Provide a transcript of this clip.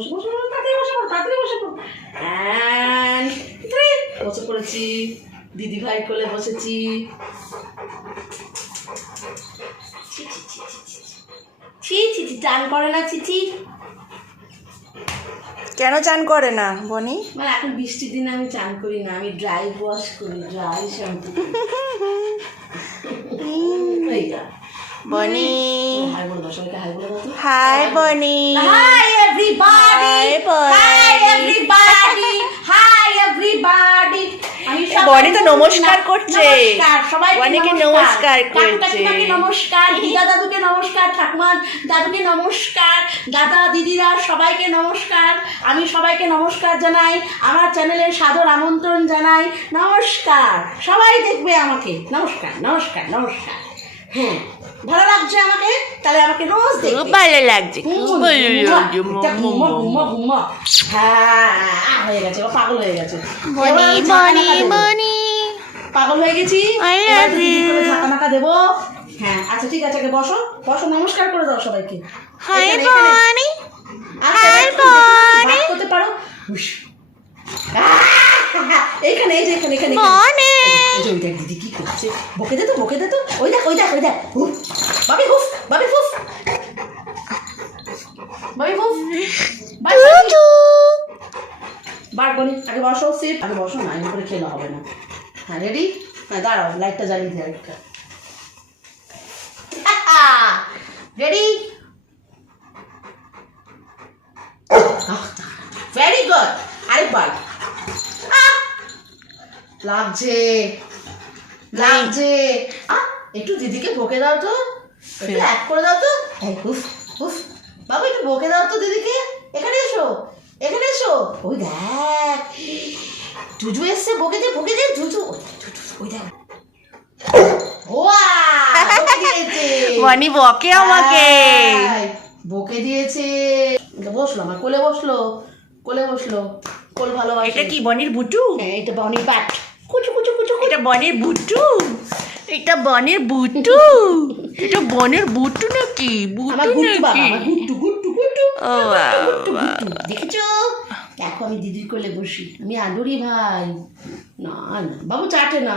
বসে বসে তাড়াতাড়ি বসে পড়, তাড়াতাড়ি বসে পড়। বসে পড়েছি, দিদি ভাই কোলে বসেছি। ছি ছি ছি, চান করে না চিচি? কেন চান করে না বনি? মানে এখন বৃষ্টির দিনে আমি চান করি না, আমি ড্রাই ওয়াশ করি, ড্রাই শ্যাম্পু। বনি হাই বলে দাও, সবাইকে হাই বলে দাও তো। হাই বনি। Hi everybody, hi everybody, hi everybody. বনি তো নমস্কার করছে। নমস্কার সবাইকে, বনিকে নমস্কার করছে। কাকিমাকে নমস্কার, দিদা দাদুকে নমস্কার, ঠাকুমা দাদুকে নমস্কার, দাদা দিদিরা সবাইকে নমস্কার। আমি সবাইকে নমস্কার জানাই, আমার চ্যানেলে সাদর আমন্ত্রণ জানাই। নমস্কার, সবাই দেখবে আমাকে। নমস্কার নমস্কার নমস্কার। হ্যাঁ, ভালো লাগছে আমাকে? তাহলে আমাকে রোজ দেখবে। খুব ভালো লাগছে, খুব ভালো লাগছে। ঘুমা ঘুমা ঘুমা। হ্যাঁ, হয়ে গেছে, ও পাগল হয়ে গেছে। বনি বনি বনি পাগল হয়ে গেছি। I love you. ঝাঁকা দেবো। হ্যাঁ, আচ্ছা ঠিক আছে, আগে বসো বসো, নমস্কার করে দাও সবাইকে। হাই এখানে, এখানে। বনি আচ্ছা, হাই এবার তুমি বনি ভাগ করতে পারো? হুশ। এইখানে, এই যে এখানে এখানে বনি। এই যে ওই দেখ দিদি কি করছে, বকে দে তো, বকে দে তো। ওই দেখ ওই দেখ ওই দেখ, হুফ বাবি, হুফ বাবি, হুফ বাবি, হুফ বাবি। টুটু বার বলি, আগে বসো, সিট আগে বসো, না এর করে খেলা হবে না। হ্যাঁ, রেডি? হ্যাঁ, দাঁড়াও, লাইটটা জ্বালিয়ে দিই আরেকটা। রেডি? ভেরি গুড, আরেকবার। লাগছে লাগছে। একটু দিদিকে বকে দাও তো, একটু এক করে দাও তো। উফ উফ, বাবু একটু বকে দাও তো দিদিকে। এখানে এসো, এখানে এসো। ওই দেখ জুজু এসছে, বকে দে বকে দে। জুজু ওই দেখ, বকে দিয়েছে। বনি বকে আমাকে। বকে দিয়েছে। বসলো, আমার কোলে বসলো, কোলে বসলো। কোল ভালোবাসে। এটা কি বনির বুটু? হ্যাঁ, এটা বনির বাট। কুচু কুচু কুচু। এটা বনির বুটু? এটা বনির বুটু? এটা বনির বুটু নাকি? আমার বুটু গুট্টু বাবা, নাকি? আমার গুট্টু গুট্টু গুট্টু। ও গুট্টু গুট্টু। দেখেছো? দেখো আমি দিদির কোলে বসি, আমি আদুরি ভাই। না না বাবু চাটে না।